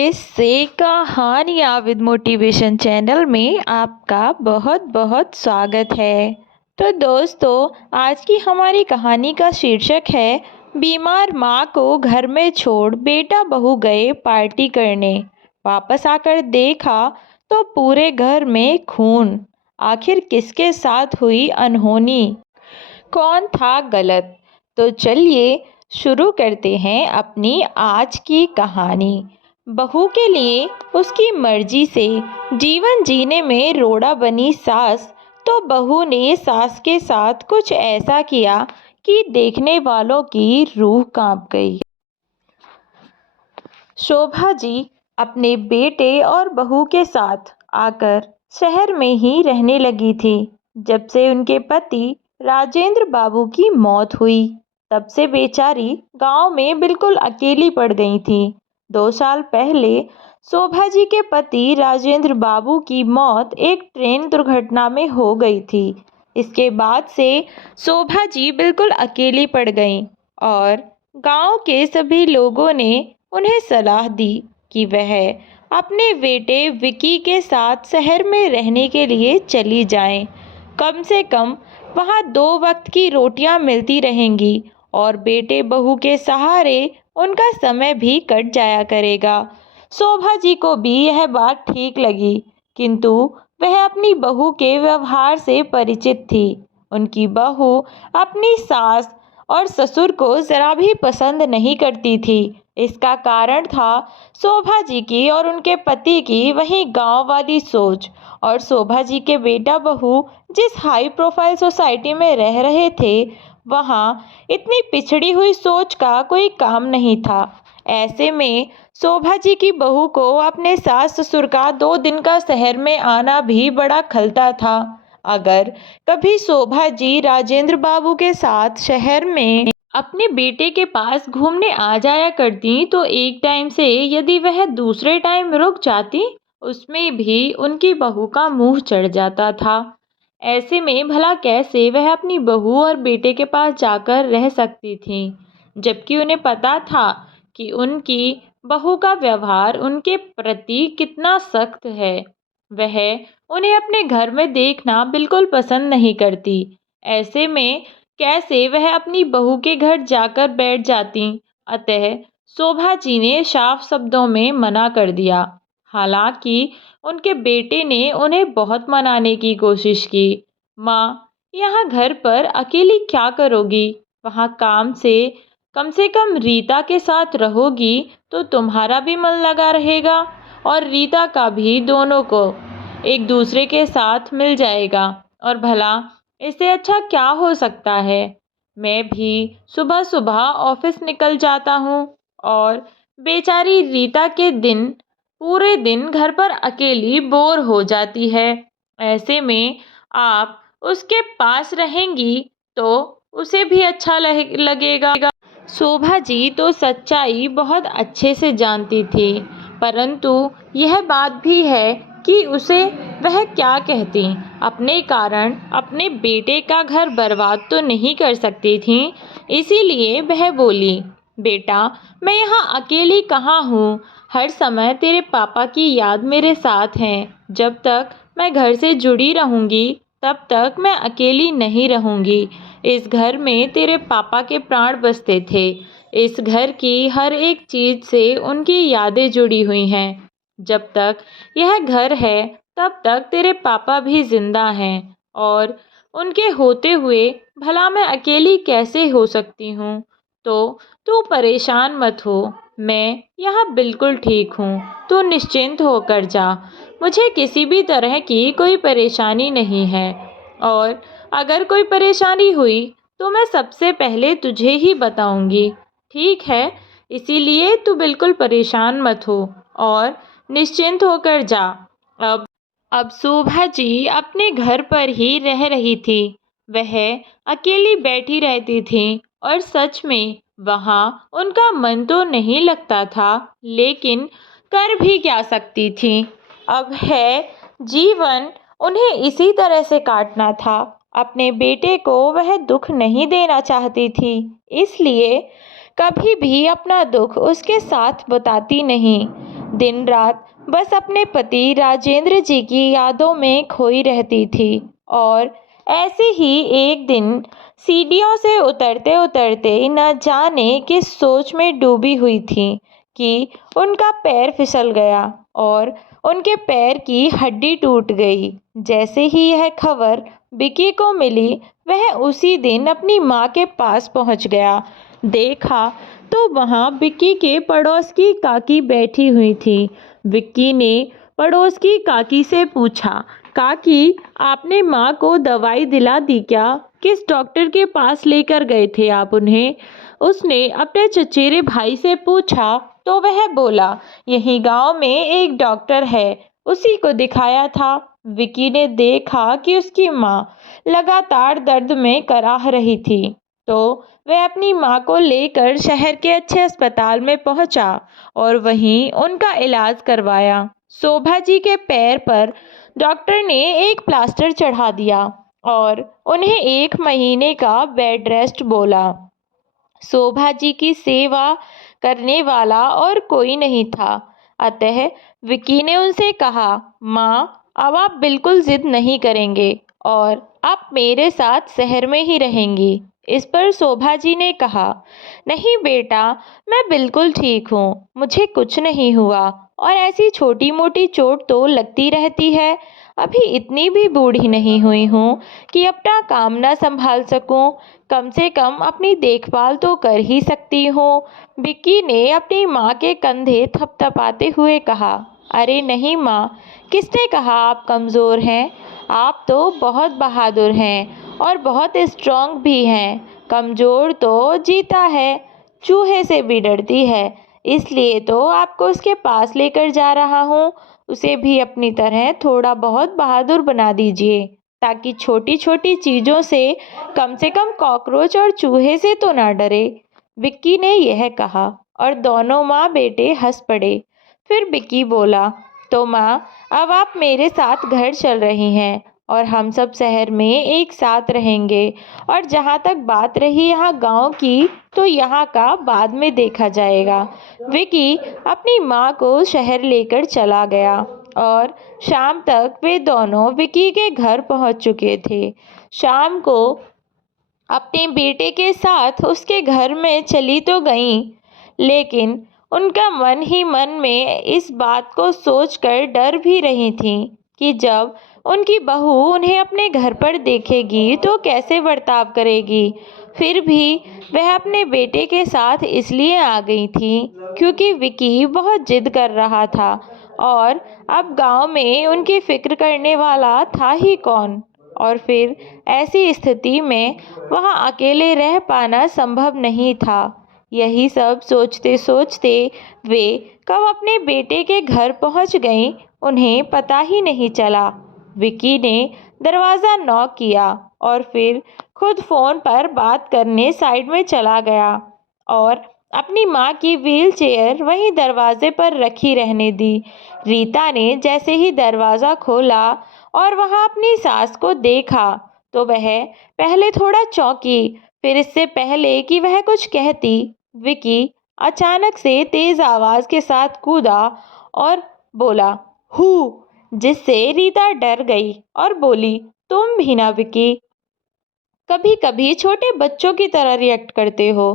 किस्से कहानियाँ with motivation channel में आपका बहुत बहुत स्वागत है। तो दोस्तों, आज की हमारी कहानी का शीर्षक है बीमार माँ को घर में छोड़ बेटा बहू गए पार्टी करने। वापस आकर देखा तो पूरे घर में खून। आखिर किसके साथ हुई अनहोनी? कौन था गलत? तो चलिए शुरू करते हैं अपनी आज की कहानी। बहू के लिए उसकी मर्जी से जीवन जीने में रोड़ा बनी सास, तो बहू ने सास के साथ कुछ ऐसा किया कि देखने वालों की रूह कांप गई। शोभा जी अपने बेटे और बहू के साथ आकर शहर में ही रहने लगी थी। जब से उनके पति राजेंद्र बाबू की मौत हुई, तब से बेचारी गांव में बिल्कुल अकेली पड़ गई थी। 2 साल पहले शोभा जी के पति राजेंद्र बाबू की मौत एक ट्रेन दुर्घटना में हो गई थी। इसके बाद से शोभा जी बिल्कुल अकेली पड़ गईं और गांव के सभी लोगों ने उन्हें सलाह दी कि वह अपने बेटे विकी के साथ शहर में रहने के लिए चली जाएं। कम से कम वहां 2 वक्त की रोटियां मिलती रहेंगी और बेटे बहू के सहारे उनका समय भी कट जाया करेगा। शोभा जी को भी यह बात ठीक लगी, किंतु वह अपनी बहू के व्यवहार से परिचित थी। उनकी बहू अपनी सास और ससुर को जरा भी पसंद नहीं करती थी। इसका कारण था शोभा जी की और उनके पति की वही गांव वाली सोच, और शोभा जी के बेटा बहू जिस हाई प्रोफाइल सोसाइटी में रह रहे थे, वहां इतनी पिछड़ी हुई सोच का कोई काम नहीं था। ऐसे में शोभा जी की बहू को अपने सास ससुर का 2 दिन का शहर में आना भी बड़ा खलता था। अगर कभी शोभा जी राजेंद्र बाबू के साथ शहर में अपने बेटे के पास घूमने आ जाया करती, तो एक टाइम से यदि वह दूसरे टाइम रुक जाती, उसमें भी उनकी बहू का मुंह चढ़ जाता था। ऐसे में भला कैसे वह अपनी बहू और बेटे के पास जाकर रह सकती थी, जबकि उन्हें पता था कि उनकी बहू का व्यवहार उनके प्रति कितना सख्त है। वह उन्हें अपने घर में देखना बिल्कुल पसंद नहीं करती। ऐसे में कैसे वह अपनी बहू के घर जाकर बैठ जाती। अतः शोभा जी ने साफ शब्दों में मना कर दिया। हालांकि उनके बेटे ने उन्हें बहुत मनाने की कोशिश की। माँ, यहाँ घर पर अकेली क्या करोगी? वहाँ काम से कम रीता के साथ रहोगी तो तुम्हारा भी मन लगा रहेगा और रीता का भी, दोनों को एक दूसरे के साथ मिल जाएगा। और भला इससे अच्छा क्या हो सकता है? मैं भी सुबह सुबह ऑफिस निकल जाता हूँ और बेचारी रीता के दिन पूरे दिन घर पर अकेली बोर हो जाती है। ऐसे में आप उसके पास रहेंगी तो उसे भी अच्छा लगेगा। शोभा जी तो सच्चाई बहुत अच्छे से जानती थी, परंतु यह बात भी है कि उसे वह क्या कहती। अपने कारण अपने बेटे का घर बर्बाद तो नहीं कर सकती थी, इसीलिए वह बोली, बेटा, मैं यहाँ अकेली कहाँ हूँ। हर समय तेरे पापा की याद मेरे साथ है। जब तक मैं घर से जुड़ी रहूँगी, तब तक मैं अकेली नहीं रहूँगी। इस घर में तेरे पापा के प्राण बसते थे। इस घर की हर एक चीज़ से उनकी यादें जुड़ी हुई हैं। जब तक यह घर है, तब तक तेरे पापा भी जिंदा हैं, और उनके होते हुए भला मैं अकेली कैसे हो सकती हूँ? तो तू परेशान मत हो, मैं यहाँ बिल्कुल ठीक हूँ। तू निश्चिंत होकर जा। मुझे किसी भी तरह की कोई परेशानी नहीं है, और अगर कोई परेशानी हुई तो मैं सबसे पहले तुझे ही बताऊंगी। ठीक है, इसीलिए तू बिल्कुल परेशान मत हो और निश्चिंत होकर जा। अब शोभा जी अपने घर पर ही रह रही थी। वह अकेली बैठी रहती थी और सच में वहाँ उनका मन तो नहीं लगता था, लेकिन कर भी क्या सकती थी। अब है जीवन, उन्हें इसी तरह से काटना था। अपने बेटे को वह दुख नहीं देना चाहती थी, इसलिए कभी भी अपना दुख उसके साथ बताती नहीं। दिन रात बस अपने पति राजेंद्र जी की यादों में खोई रहती थी। और ऐसे ही एक दिन सीढ़ियों से उतरते उतरते न जाने किस सोच में डूबी हुई थी कि उनका पैर फिसल गया और उनके पैर की हड्डी टूट गई। जैसे ही यह खबर विकी को मिली, वह उसी दिन अपनी माँ के पास पहुँच गया। देखा तो वहाँ विक्की के पड़ोस की काकी बैठी हुई थी। विक्की ने पड़ोस की काकी से पूछा, काकी, आपने माँ को दवाई दिला दी क्या? किस डॉक्टर के पास लेकर गए थे आप उन्हें? उसने अपने चचेरे भाई से पूछा तो वह बोला, यहीं गांव में एक डॉक्टर है, उसी को दिखाया था। विक्की ने देखा कि उसकी माँ लगातार दर्द में कराह रही थी, तो वह अपनी माँ को लेकर शहर के अच्छे अस्पताल में पहुंचा और वहीं उनका इलाज करवाया। शोभा जी के पैर पर डॉक्टर ने एक प्लास्टर चढ़ा दिया और उन्हें 1 महीने का बेड रेस्ट बोला। शोभा जी की सेवा करने वाला और कोई नहीं था। अतः विकी ने उनसे कहा, माँ, अब आप बिल्कुल जिद नहीं करेंगे और आप मेरे साथ शहर में ही रहेंगी। इस पर शोभा जी ने कहा, नहीं बेटा, मैं बिल्कुल ठीक हूँ, मुझे कुछ नहीं हुआ और ऐसी छोटी मोटी चोट तो लगती रहती है। अभी इतनी भी बूढ़ी नहीं हुई हूँ कि अपना काम ना संभाल सकूं। कम से कम अपनी देखभाल तो कर ही सकती हूँ। विक्की ने अपनी माँ के कंधे थपथपाते हुए कहा, अरे नहीं माँ, किसने कहा आप कमज़ोर हैं? आप तो बहुत बहादुर हैं और बहुत स्ट्रांग भी हैं। कमज़ोर तो जीता है, चूहे से भी डरती है, इसलिए तो आपको उसके पास लेकर जा रहा हूँ। उसे भी अपनी तरह थोड़ा बहुत बहादुर बना दीजिए, ताकि छोटी छोटी चीज़ों से कम कॉकरोच और चूहे से तो ना डरे। विक्की ने यह कहा और दोनों माँ बेटे हंस पड़े। फिर विक्की बोला, तो माँ, अब आप मेरे साथ घर चल रही हैं और हम सब शहर में एक साथ रहेंगे। और जहाँ तक बात रही यहाँ गांव की, तो यहाँ का बाद में देखा जाएगा। विक्की अपनी माँ को शहर लेकर चला गया और शाम तक वे दोनों विक्की के घर पहुँच चुके थे। शाम को अपने बेटे के साथ उसके घर में चली तो गईं, लेकिन उनका मन ही मन में इस बात को सोचकर डर भी रही थीं कि जब उनकी बहू उन्हें अपने घर पर देखेगी तो कैसे बर्ताव करेगी। फिर भी वह अपने बेटे के साथ इसलिए आ गई थी क्योंकि विकी बहुत जिद कर रहा था और अब गांव में उनकी फिक्र करने वाला था ही कौन। और फिर ऐसी स्थिति में वहाँ अकेले रह पाना संभव नहीं था। यही सब सोचते सोचते वे कब अपने बेटे के घर पहुँच गईं, उन्हें पता ही नहीं चला। विक्की ने दरवाज़ा नॉक किया और फिर खुद फ़ोन पर बात करने साइड में चला गया और अपनी माँ की व्हीलचेयर वहीं दरवाजे पर रखी रहने दी। रीता ने जैसे ही दरवाज़ा खोला और वहाँ अपनी सास को देखा, तो वह पहले थोड़ा चौंकी। फिर इससे पहले कि वह कुछ कहती, विकी अचानक से तेज आवाज के साथ कूदा और बोला, हू, जिससे रीता डर गई और बोली, तुम भी ना विकी, कभी कभी छोटे बच्चों की तरह रिएक्ट करते हो।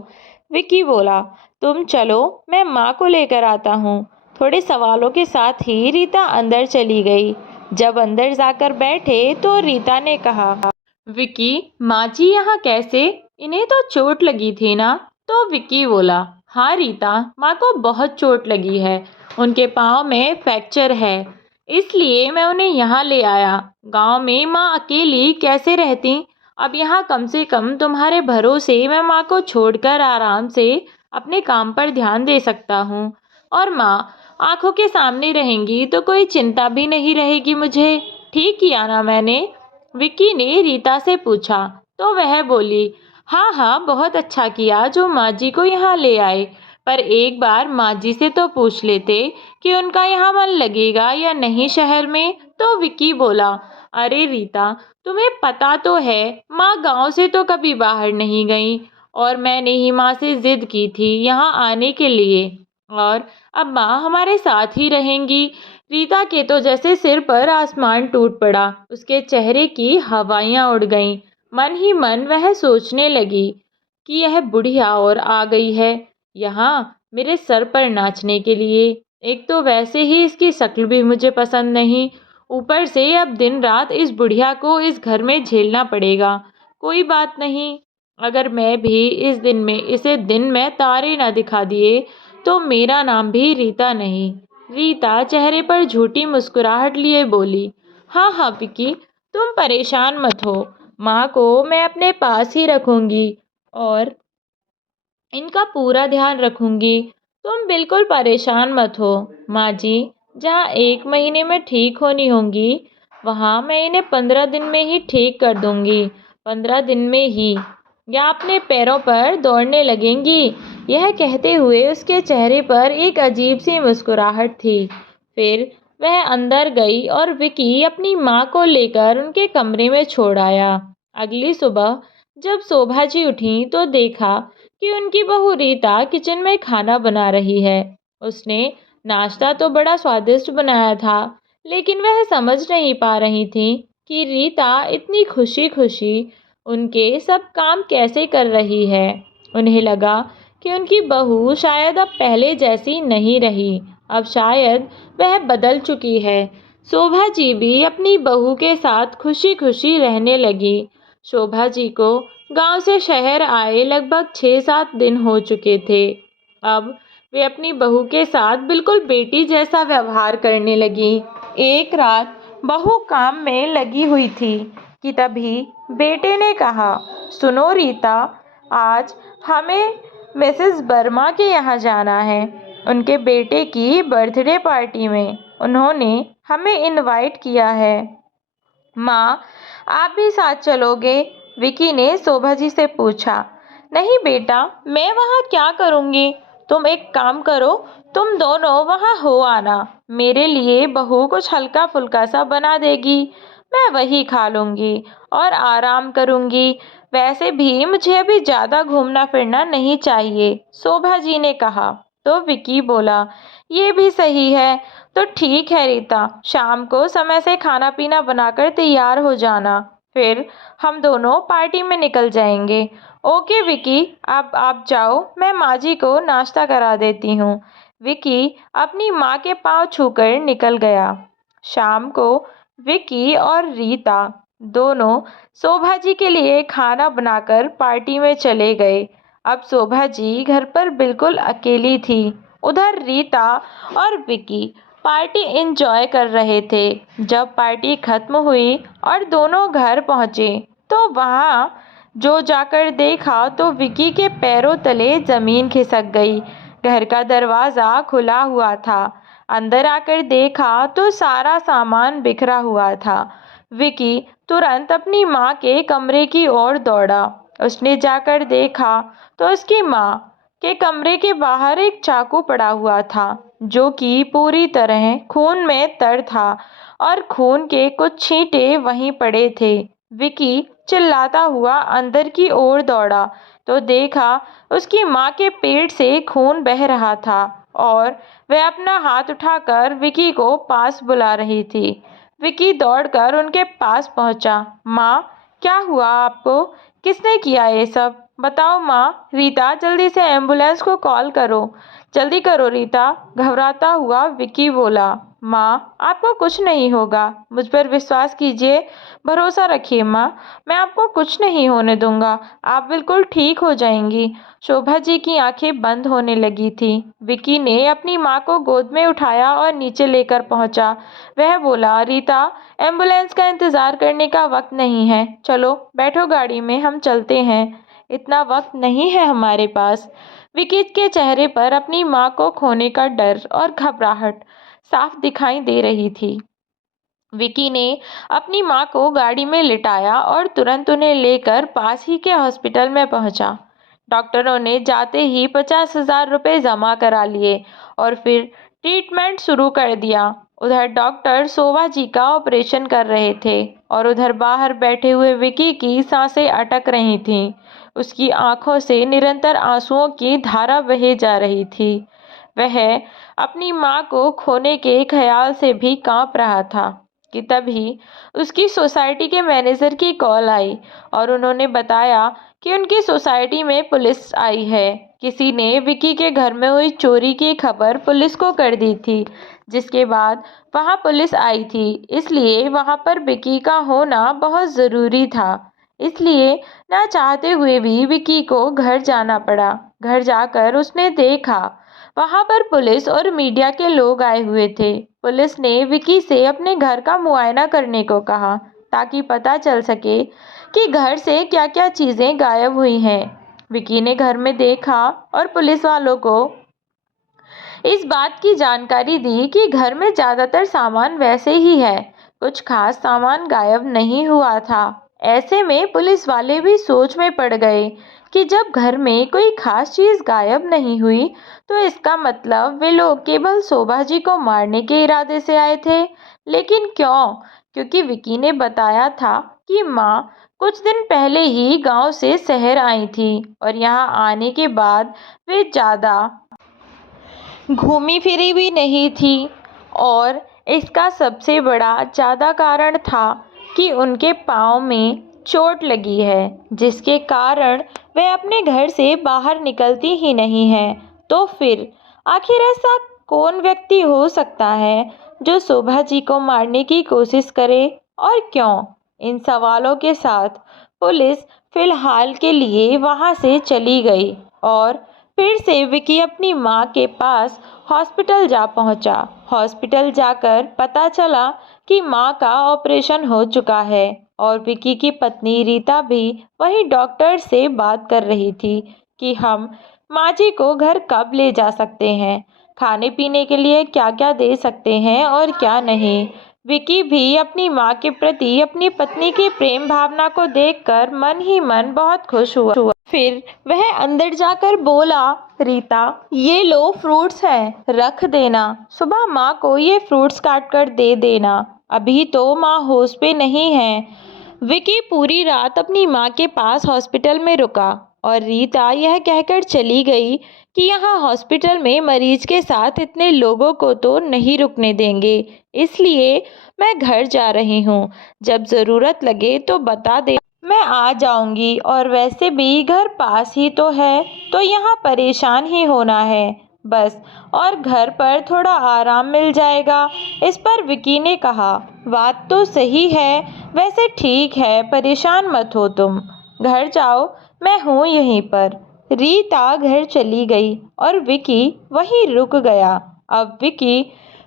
विकी बोला, तुम चलो, मैं माँ को लेकर आता हूँ। थोड़े सवालों के साथ ही रीता अंदर चली गई। जब अंदर जाकर बैठे तो रीता ने कहा, विकी, माँ जी यहाँ कैसे? इन्हें तो चोट लगी थी ना? तो विकी बोला, हाँ रीता, माँ को बहुत चोट लगी है, उनके पाँव में फ्रैक्चर है, इसलिए मैं उन्हें यहाँ ले आया। गांव में माँ अकेली कैसे रहती? अब यहाँ कम से कम तुम्हारे भरोसे मैं माँ को छोड़कर आराम से अपने काम पर ध्यान दे सकता हूँ। और माँ आंखों के सामने रहेंगी तो कोई चिंता भी नहीं रहेगी मुझे। ठीक किया ना मैंने? विक्की ने रीता से पूछा तो वह बोली, हाँ हाँ, बहुत अच्छा किया जो माँ जी को यहाँ ले आए, पर एक बार माँ जी से तो पूछ लेते कि उनका यहाँ मन लगेगा या नहीं शहर में। तो विक्की बोला, अरे रीता, तुम्हें पता तो है माँ गांव से तो कभी बाहर नहीं गई और मैंने ही माँ से जिद की थी यहाँ आने के लिए, और अब माँ हमारे साथ ही रहेंगी। रीता के तो जैसे सिर पर आसमान टूट पड़ा, उसके चेहरे की हवाइयाँ उड़ गईं। मन ही मन वह सोचने लगी कि यह बुढ़िया और आ गई है यहाँ मेरे सर पर नाचने के लिए। एक तो वैसे ही इसकी शक्ल भी मुझे पसंद नहीं, ऊपर से अब दिन रात इस बुढ़िया को इस घर में झेलना पड़ेगा। कोई बात नहीं, अगर मैं भी इसे दिन में तारे ना दिखा दिए तो मेरा नाम भी रीता नहीं। रीता चेहरे पर झूठी मुस्कुराहट लिए बोली, हाँ हाँ विकी, तुम परेशान मत हो, माँ को मैं अपने पास ही रखूंगी और इनका पूरा ध्यान रखूंगी। तुम बिल्कुल परेशान मत हो माँ जी। जहाँ 1 महीने में ठीक होनी होंगी वहाँ मैं इन्हें 15 दिन में ही ठीक कर दूंगी। 15 दिन में ही या अपने पैरों पर दौड़ने लगेंगी। यह कहते हुए उसके चेहरे पर एक अजीब सी मुस्कुराहट थी। फिर वह अंदर गई और विकी अपनी माँ को लेकर उनके कमरे में छोड़ आया। अगली सुबह जब शोभा जी उठी तो देखा कि उनकी बहू रीता किचन में खाना बना रही है। उसने नाश्ता तो बड़ा स्वादिष्ट बनाया था, लेकिन वह समझ नहीं पा रही थी कि रीता इतनी खुशी खुशी उनके सब काम कैसे कर रही है। उन्हें लगा कि उनकी बहू शायद अब पहले जैसी नहीं रही, अब शायद वह बदल चुकी है। शोभा जी भी अपनी बहू के साथ खुशी खुशी रहने लगी। शोभा जी को गांव से शहर आए लगभग 6-7 दिन हो चुके थे। अब वे अपनी बहू के साथ बिल्कुल बेटी जैसा व्यवहार करने लगी। एक रात बहू काम में लगी हुई थी कि तभी बेटे ने कहा, सुनो रीता, आज हमें मिसेस वर्मा के यहाँ जाना है, उनके बेटे की बर्थडे पार्टी में। उन्होंने हमें इनवाइट किया है। माँ, आप भी साथ चलोगे? विकी ने शोभा जी से पूछा। नहीं बेटा, मैं वहाँ क्या करूँगी? तुम एक काम करो, तुम दोनों वहाँ हो आना। मेरे लिए बहू कुछ हल्का फुल्का सा बना देगी, मैं वही खा लूँगी और आराम करूँगी। वैसे भी मुझे अभी ज़्यादा घूमना फिरना नहीं चाहिए, शोभा जी ने कहा। तो विकी बोला, ये भी सही है। तो ठीक है रीता, शाम को समय से खाना पीना बनाकर तैयार हो जाना, फिर हम दोनों पार्टी में निकल जाएंगे। ओके विकी, अब आप जाओ, मैं माँ जी को नाश्ता करा देती हूँ। विकी अपनी माँ के पाँव छूकर निकल गया। शाम को विकी और रीता दोनों शोभा जी के लिए खाना बनाकर पार्टी में चले गए। अब शोभा जी घर पर बिल्कुल अकेली थी। उधर रीता और विकी पार्टी एंजॉय कर रहे थे। जब पार्टी खत्म हुई और दोनों घर पहुंचे तो वहां जो जाकर देखा तो विकी के पैरों तले जमीन खिसक गई। घर का दरवाजा खुला हुआ था। अंदर आकर देखा तो सारा सामान बिखरा हुआ था। विकी तुरंत अपनी माँ के कमरे की ओर दौड़ा। उसने जाकर देखा तो उसकी माँ के कमरे के बाहर एक चाकू पड़ा हुआ था, जो कि पूरी तरह खून में तर था और खून के कुछ छींटे वहीं पड़े थे। विकी चिल्लाता हुआ अंदर की ओर दौड़ा तो देखा उसकी माँ के पेट से खून बह रहा था और वह अपना हाथ उठाकर विकी को पास बुला रही थी। विकी दौड़कर उनके पास पहुंचा। माँ, क्या हुआ आपको? किसने किया ये सब? बताओ माँ। रीता, जल्दी से एम्बुलेंस को कॉल करो। जल्दी करो रीता, घबराता हुआ विकी बोला। माँ, आपको कुछ नहीं होगा, मुझ पर विश्वास कीजिए, भरोसा रखिए माँ, मैं आपको कुछ नहीं होने दूंगा, आप बिल्कुल ठीक हो जाएंगी। शोभा जी की आंखें बंद होने लगी थी। विकी ने अपनी माँ को गोद में उठाया और नीचे लेकर पहुंचा। वह बोला, रीता, एम्बुलेंस का इंतजार करने का वक्त नहीं है, चलो बैठो गाड़ी में, हम चलते हैं। इतना वक्त नहीं है हमारे पास। विकी के चेहरे पर अपनी माँ को खोने का डर और घबराहट साफ दिखाई दे रही थी। विकी ने अपनी माँ को गाड़ी में लिटाया और तुरंत उन्हें लेकर पास ही के हॉस्पिटल में पहुंचा। डॉक्टरों ने जाते ही 50,000 रुपये जमा करा लिए और फिर ट्रीटमेंट शुरू कर दिया। उधर डॉक्टर शोभा जी का ऑपरेशन कर रहे थे और उधर बाहर बैठे हुए विकी की सांसें अटक रही थीं। उसकी आंखों से निरंतर आंसुओं की धारा बहे जा रही थी। वह अपनी माँ को खोने के ख्याल से भी कांप रहा था कि तभी उसकी सोसाइटी के मैनेजर की कॉल आई और उन्होंने बताया कि उनकी सोसाइटी में पुलिस आई है। किसी ने विकी के घर में हुई चोरी की खबर पुलिस को कर दी थी, जिसके बाद वहां पुलिस आई थी। इसलिए वहां पर विकी का होना बहुत ज़रूरी था। इसलिए ना चाहते हुए भी विकी को घर जाना पड़ा। घर जाकर उसने देखा वहां पर पुलिस और मीडिया के लोग आए हुए थे। पुलिस ने विकी से अपने घर का मुआयना करने को कहा ताकि पता चल सके कि घर से क्या-क्या चीजें गायब हुई हैं। विकी ने घर में देखा और पुलिस वालों को इस बात की जानकारी दी कि घर में ज्यादातर सामान वैसे ही है, कुछ खास सामान गायब नहीं हुआ था। ऐसे में पुलिस वाले भी सोच में पड़ गए कि जब घर में कोई खास चीज गायब नहीं हुई तो इसका मतलब वे लोग केवल शोभा जी को मारने के इरादे से आए थे। लेकिन क्यों? क्योंकि विकी ने बताया था कि माँ कुछ दिन पहले ही गांव से शहर आई थी और यहाँ आने के बाद वे ज्यादा घूमी फिरी भी नहीं थी। और इसका सबसे बड़ा ज़्यादा कारण था कि उनके पाँव में चोट लगी है, जिसके कारण वे अपने घर से बाहर निकलती ही नहीं हैं। तो फिर आखिर ऐसा कौन व्यक्ति हो सकता है जो शोभा जी को मारने की कोशिश करे और क्यों? इन सवालों के साथ पुलिस फिलहाल के लिए वहां से चली गई और फिर से विकी अपनी माँ के पास हॉस्पिटल जा पहुंचा। हॉस्पिटल जाकर पता चला कि माँ का ऑपरेशन हो चुका है और विकी की पत्नी रीता भी वही डॉक्टर से बात कर रही थी कि हम माँ जी को घर कब ले जा सकते हैं, खाने पीने के लिए क्या क्या दे सकते हैं और क्या नहीं। विकी भी अपनी माँ के प्रति अपनी पत्नी की प्रेम भावना को देखकर मन ही मन बहुत खुश हुआ। फिर वह अंदर जाकर बोला, रीता ये लो फ्रूट्स हैं, रख देना। सुबह माँ को ये फ्रूट्स काट कर दे देना, अभी तो माँ होश पे नहीं है। विकी पूरी रात अपनी माँ के पास हॉस्पिटल में रुका और रीता यह कहकर चली गई कि यहाँ हॉस्पिटल में मरीज के साथ इतने लोगों को तो नहीं रुकने देंगे, इसलिए मैं घर जा रही हूँ। जब ज़रूरत लगे तो बता दे, मैं आ जाऊंगी। और वैसे भी घर पास ही तो है, तो यहाँ परेशान ही होना है बस, और घर पर थोड़ा आराम मिल जाएगा। इस पर विकी ने कहा, बात तो सही है, वैसे ठीक है, परेशान मत हो तुम, घर जाओ, मैं हूँ यहीं पर। रीता घर चली गई और विकी वहीं रुक गया। अब विकी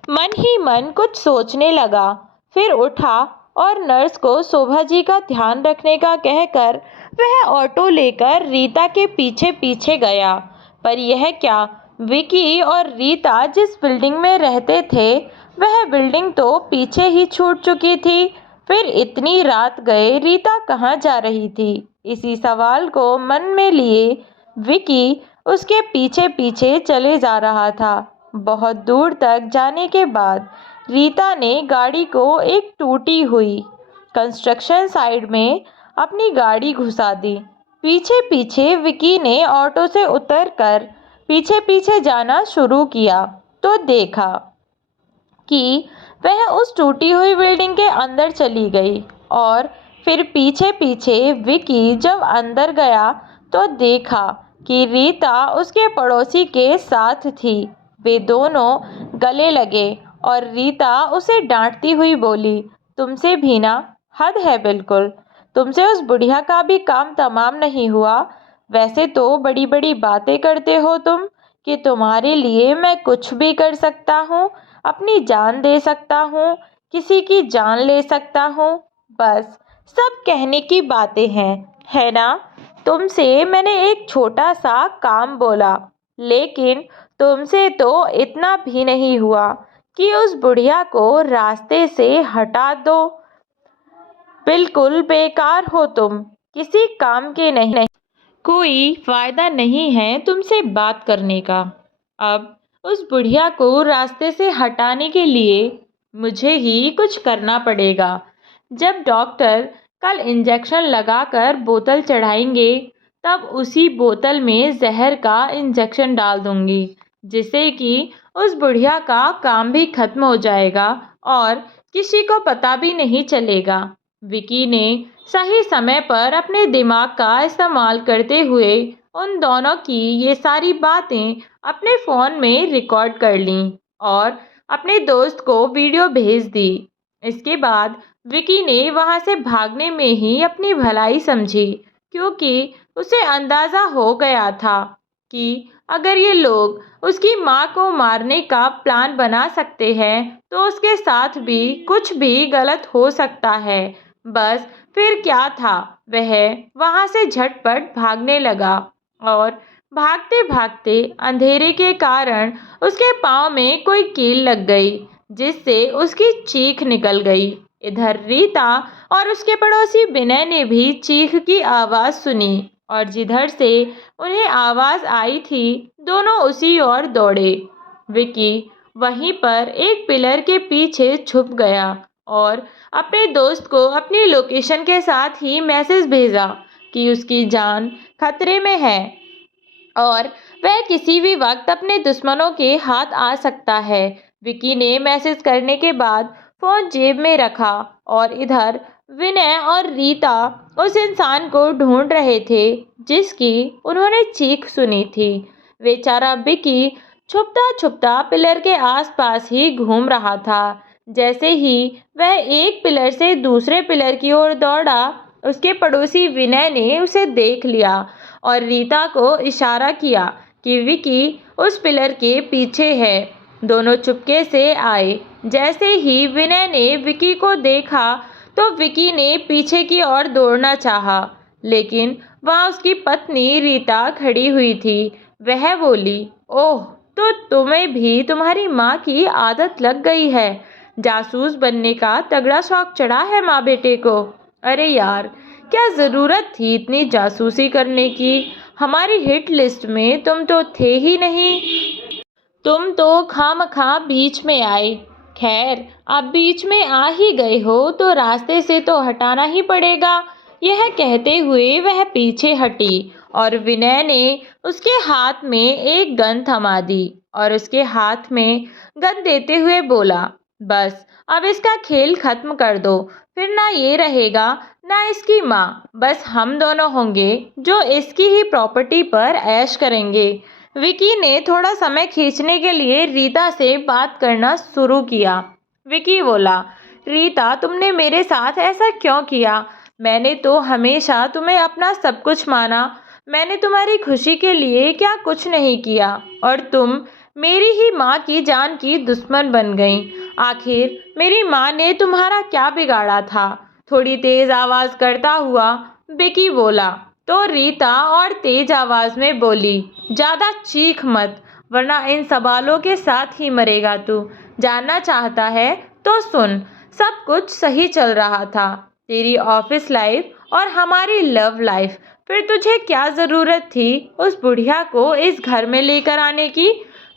मन ही मन कुछ सोचने लगा, फिर उठा और नर्स को शोभा जी का ध्यान रखने का कहकर वह ऑटो लेकर रीता के पीछे पीछे गया। पर यह क्या, विकी और रीता जिस बिल्डिंग में रहते थे वह बिल्डिंग तो पीछे ही छूट चुकी थी। फिर इतनी रात गए रीता कहाँ जा रही थी? इसी सवाल को मन में लिए विकी उसके पीछे पीछे चले जा रहा था। बहुत दूर तक जाने के बाद रीता ने गाड़ी को एक टूटी हुई कंस्ट्रक्शन साइट में अपनी गाड़ी घुसा दी। पीछे पीछे विकी ने ऑटो से उतरकर पीछे पीछे जाना शुरू किया तो देखा कि वह उस टूटी हुई बिल्डिंग के अंदर चली गई। और फिर पीछे पीछे विकी जब अंदर गया तो देखा कि रीता उसके पड़ोसी के साथ थी। वे दोनों गले लगे और रीता उसे डांटती हुई बोली, तुमसे भी ना, हद है बिल्कुल, तुमसे उस बुढ़िया का भी काम तमाम नहीं हुआ। वैसे तो बड़ी बड़ी बातें करते हो तुम कि तुम्हारे लिए मैं कुछ भी कर सकता हूँ, अपनी जान दे सकता हूँ, किसी की जान ले सकता हूँ, बस सब कहने की बातें हैं, है ना? तुमसे मैंने एक छोटा सा काम बोला, लेकिन तुमसे तो इतना भी नहीं हुआ कि उस बुढ़िया को रास्ते से हटा दो। बिल्कुल बेकार हो तुम, किसी काम के नहीं, कोई फायदा नहीं है तुमसे बात करने का। अब उस बुढ़िया को रास्ते से हटाने के लिए मुझे ही कुछ करना पड़ेगा। जब डॉक्टर कल इंजेक्शन लगाकर बोतल चढ़ाएंगे तब उसी बोतल में जहर का इंजेक्शन डाल दूंगी। जिससे कि उस बुढ़िया का काम भी खत्म हो जाएगा और किसी को पता भी नहीं चलेगा। विकी ने सही समय पर अपने दिमाग का इस्तेमाल करते हुए उन दोनों की ये सारी बातें अपने फ़ोन में रिकॉर्ड कर लीं और अपने दोस्त को वीडियो भेज दी। इसके बाद विकी ने वहां से भागने में ही अपनी भलाई समझी, क्योंकि उसे अंदाज़ा हो गया था कि अगर ये लोग उसकी माँ को मारने का प्लान बना सकते हैं तो उसके साथ भी कुछ भी गलत हो सकता है। बस फिर क्या था, वह वहां से झटपट भागने लगा और भागते भागते अंधेरे के कारण उसके पाँव में कोई कील लग गई, जिससे उसकी चीख निकल गई। इधर रीता और उसके पड़ोसी विनय ने भी चीख की आवाज़ सुनी और जिधर से उन्हें आवाज़ आई थी दोनों उसी ओर दौड़े। विकी वहीं पर एक पिलर के पीछे छुप गया और अपने दोस्त को अपनी लोकेशन के साथ ही मैसेज भेजा कि उसकी जान खतरे में है और वह किसी भी वक्त अपने दुश्मनों के हाथ आ सकता है। विकी ने मैसेज करने के बाद फ़ोन जेब में रखा और इधर विनय और रीता उस इंसान को ढूंढ रहे थे जिसकी उन्होंने चीख सुनी थी। बेचारा विकी छुपता छुपता पिलर के आसपास ही घूम रहा था। जैसे ही वह एक पिलर से दूसरे पिलर की ओर दौड़ा, उसके पड़ोसी विनय ने उसे देख लिया और रीता को इशारा किया कि विकी उस पिलर के पीछे है। दोनों चुपके से आए। जैसे ही विनय ने विकी को देखा तो विकी ने पीछे की ओर दौड़ना चाहा, लेकिन वहां उसकी पत्नी रीता खड़ी हुई थी। वह बोली, ओह, तो तुम्हें भी तुम्हारी माँ की आदत लग गई है। जासूस बनने का तगड़ा शौक चढ़ा है माँ बेटे को। अरे यार, क्या ज़रूरत थी इतनी जासूसी करने की। हमारी हिट लिस्ट में तुम तो थे ही नहीं। तुम तो खामखा बीच में आए। खैर, अब बीच में आ ही गए हो तो रास्ते से तो हटाना ही पड़ेगा। यह कहते हुए वह पीछे हटी और विनय ने उसके हाथ में एक गन थमा दी और उसके हाथ में गन देते हुए बोला, बस अब इसका खेल खत्म कर दो, फिर ना ये रहेगा ना इसकी माँ। बस हम दोनों होंगे जो इसकी ही प्रॉपर्टी पर ऐश करेंगे। विकी ने थोड़ा समय खींचने के लिए रीता से बात करना शुरू किया। विकी बोला, रीता, तुमने मेरे साथ ऐसा क्यों किया? मैंने तो हमेशा तुम्हें अपना सब कुछ माना। मैंने तुम्हारी खुशी के लिए क्या कुछ नहीं किया और तुम मेरी ही माँ की जान की दुश्मन बन गई। आखिर मेरी माँ ने तुम्हारा क्या बिगाड़ा था? थोड़ी तेज आवाज़ करता हुआ विकी बोला। तो रीता और तेज आवाज़ में बोली, ज़्यादा चीख मत, वरना इन सवालों के साथ ही मरेगा तू। जानना चाहता है तो सुन, सब कुछ सही चल रहा था, तेरी ऑफिस लाइफ और हमारी लव लाइफ। फिर तुझे क्या ज़रूरत थी उस बुढ़िया को इस घर में लेकर आने की?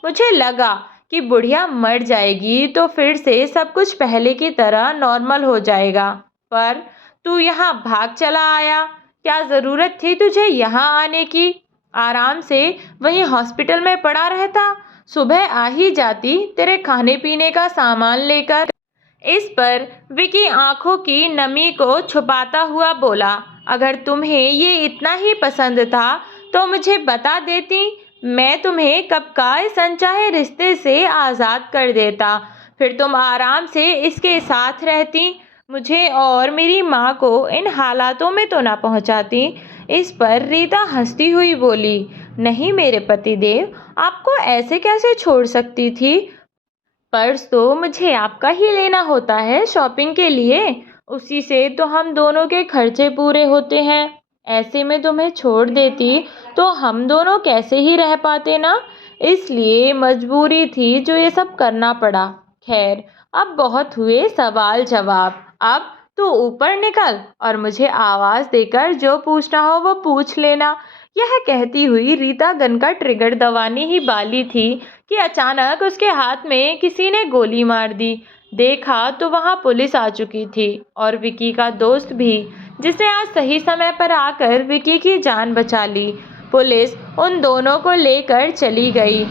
मुझे लगा कि बुढ़िया मर जाएगी तो फिर से सब कुछ पहले की तरह नॉर्मल हो जाएगा, पर तू यहाँ भाग चला आया। क्या ज़रूरत थी तुझे यहाँ आने की? आराम से वहीं हॉस्पिटल में पड़ा रहता, सुबह आ ही जाती तेरे खाने पीने का सामान लेकर। इस पर विकी आंखों की नमी को छुपाता हुआ बोला, अगर तुम्हें ये इतना ही पसंद था तो मुझे बता देती, मैं तुम्हें कब का इस अनचाहे रिश्ते से आज़ाद कर देता। फिर तुम आराम से इसके साथ रहती, मुझे और मेरी माँ को इन हालातों में तो ना पहुँचाती। इस पर रीता हंसती हुई बोली, नहीं मेरे पतिदेव, आपको ऐसे कैसे छोड़ सकती थी? पर्स तो मुझे आपका ही लेना होता है शॉपिंग के लिए, उसी से तो हम दोनों के खर्चे पूरे होते हैं। ऐसे में तुम्हें छोड़ देती तो हम दोनों कैसे ही रह पाते ना, इसलिए मजबूरी थी जो ये सब करना पड़ा। खैर, अब बहुत हुए सवाल जवाब, अब तू ऊपर निकल और मुझे आवाज़ देकर जो पूछना हो वो पूछ लेना। यह कहती हुई रीता गन का ट्रिगर दबाने ही वाली थी कि अचानक उसके हाथ में किसी ने गोली मार दी। देखा तो वहां पुलिस आ चुकी थी और विकी का दोस्त भी, जिसने आज सही समय पर आकर विकी की जान बचा ली। पुलिस उन दोनों को लेकर चली गई।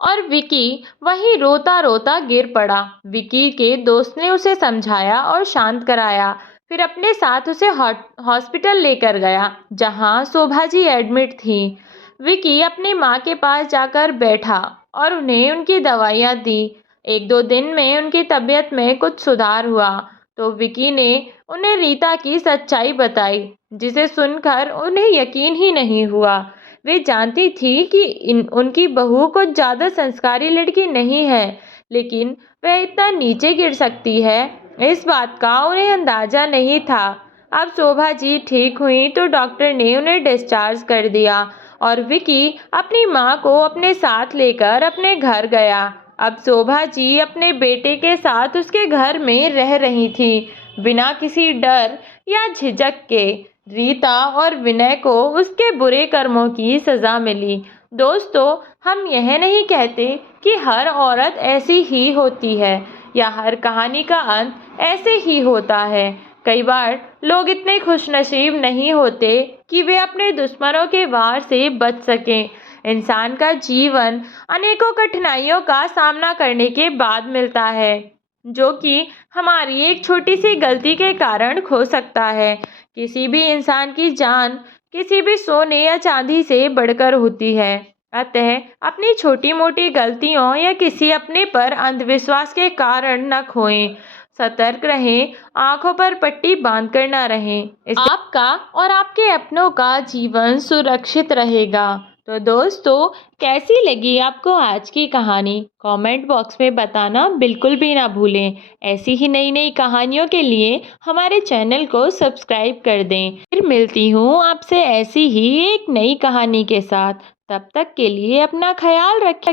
और विकी वहीं रोता रोता गिर पड़ा। विकी के दोस्त ने उसे समझाया और शांत कराया, फिर अपने साथ उसे हॉस्पिटल लेकर गया जहां शोभा जी एडमिट थी। विकी अपनी माँ के पास जाकर बैठा और उन्हें उनकी दवाइयाँ दी। एक दो दिन में उनकी तबीयत में कुछ सुधार हुआ तो विकी ने उन्हें रीता की सच्चाई बताई, जिसे सुनकर उन्हें यकीन ही नहीं हुआ। वे जानती थी कि उनकी बहू कुछ ज़्यादा संस्कारी लड़की नहीं है, लेकिन वह इतना नीचे गिर सकती है, इस बात का उन्हें अंदाज़ा नहीं था। अब शोभा जी ठीक हुई तो डॉक्टर ने उन्हें डिस्चार्ज कर दिया और विकी अपनी माँ को अपने साथ लेकर अपने घर गया। अब शोभा जी अपने बेटे के साथ उसके घर में रह रही थी, बिना किसी डर या झिझक के। रीता और विनय को उसके बुरे कर्मों की सज़ा मिली। दोस्तों, हम यह नहीं कहते कि हर औरत ऐसी ही होती है या हर कहानी का अंत ऐसे ही होता है। कई बार लोग इतने खुशनसीब नहीं होते कि वे अपने दुश्मनों के वार से बच सकें। इंसान का जीवन अनेकों कठिनाइयों का सामना करने के बाद मिलता है, जो कि हमारी एक छोटी सी गलती के कारण खो सकता है। किसी भी इंसान की जान किसी भी सोने या चांदी से बढ़कर होती है। अतः अपनी छोटी मोटी गलतियों या किसी अपने पर अंधविश्वास के कारण न खोएं। सतर्क रहें, आंखों पर पट्टी बांधकर न रहें। इससे आपका और आपके अपनों का जीवन सुरक्षित रहेगा। तो दोस्तों, कैसी लगी आपको आज की कहानी? कमेंट बॉक्स में बताना बिल्कुल भी ना भूलें। ऐसी ही नई नई कहानियों के लिए हमारे चैनल को सब्सक्राइब कर दें। फिर मिलती हूँ आपसे ऐसी ही एक नई कहानी के साथ। तब तक के लिए अपना ख्याल रखें।